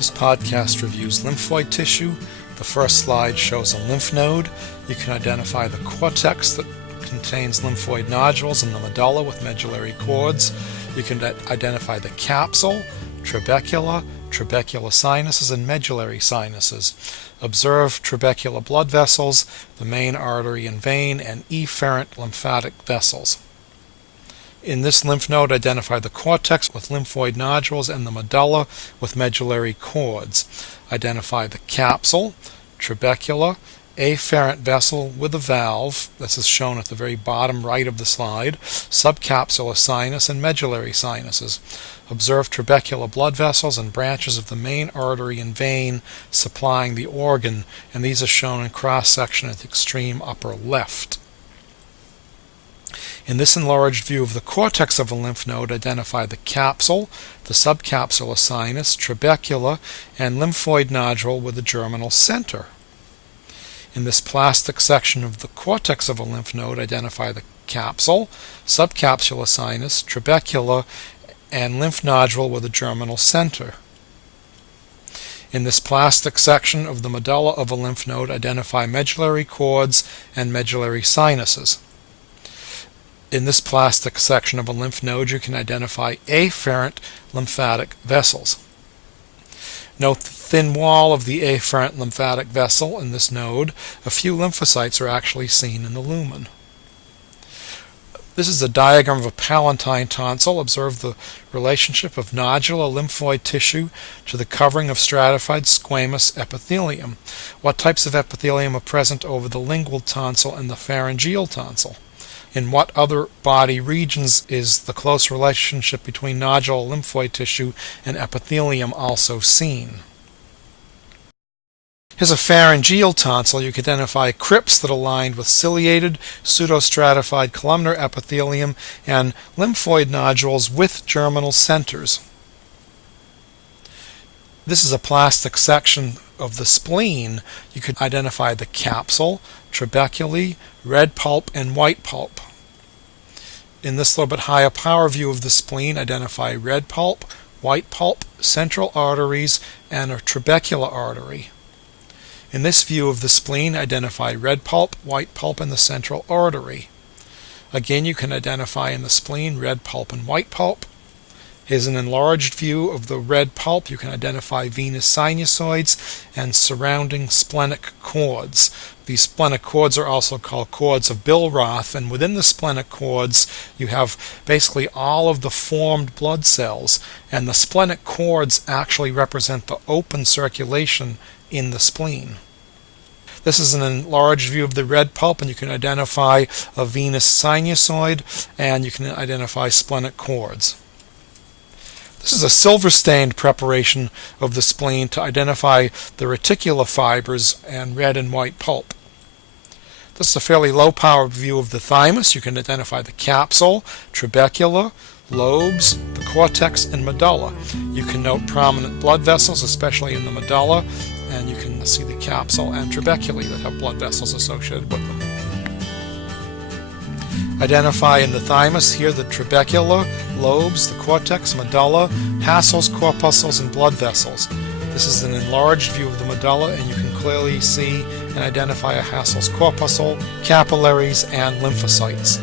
This podcast reviews lymphoid tissue. The first slide shows a lymph node. You can identify the cortex that contains lymphoid nodules and the medulla with medullary cords. You can identify the capsule, trabecular, trabecular sinuses, and medullary sinuses. Observe trabecular blood vessels, the main artery and vein, and efferent lymphatic vessels. In this lymph node, identify the cortex with lymphoid nodules and the medulla with medullary cords. Identify the capsule, trabecular, afferent vessel with a valve, this is shown at the very bottom right of the slide, subcapsular sinus, and medullary sinuses. Observe trabecular blood vessels and branches of the main artery and vein supplying the organ, and these are shown in cross-section at the extreme upper left. In this enlarged view of the cortex of a lymph node, identify the capsule, the subcapsular sinus, trabecula, and lymphoid nodule with a germinal center. In this plastic section of the cortex of a lymph node, identify the capsule, subcapsular sinus, trabecula, and lymph nodule with a germinal center. In this plastic section of the medulla of a lymph node, identify medullary cords and medullary sinuses. In this plastic section of a lymph node, you can identify afferent lymphatic vessels. Note the thin wall of the afferent lymphatic vessel in this node. A few lymphocytes are actually seen in the lumen. This is a diagram of a Palantine tonsil. Observe the relationship of nodular lymphoid tissue to the covering of stratified squamous epithelium. What types of epithelium are present over the lingual tonsil and the pharyngeal tonsil? In what other body regions is the close relationship between nodular lymphoid tissue and epithelium also seen? Here's a pharyngeal tonsil. You can identify crypts that are lined with ciliated, pseudostratified columnar epithelium and lymphoid nodules with germinal centers. This is a plastic section of the spleen. You could identify the capsule, trabeculae, red pulp, and white pulp. In this little bit higher power view of the spleen, identify red pulp, white pulp, central arteries, and a trabecular artery. In this view of the spleen, identify red pulp, white pulp, and the central artery. Again, you can identify in the spleen red pulp and white pulp. Here's an enlarged view of the red pulp. You can identify venous sinusoids and surrounding splenic cords. These splenic cords are also called cords of Billroth, and within the splenic cords you have basically all of the formed blood cells, and the splenic cords actually represent the open circulation in the spleen. This is an enlarged view of the red pulp, and you can identify a venous sinusoid, and you can identify splenic cords. This is a silver-stained preparation of the spleen to identify the reticular fibers and red and white pulp. This is a fairly low-power view of the thymus. You can identify the capsule, trabecula, lobes, the cortex, and medulla. You can note prominent blood vessels, especially in the medulla, and you can see the capsule and trabeculae that have blood vessels associated with them. Identify in the thymus here the trabecula, lobes, the cortex, medulla, hassles, corpuscles, and blood vessels. This is an enlarged view of the medulla, and you can clearly see and identify a Hassel's corpuscle, capillaries, and lymphocytes.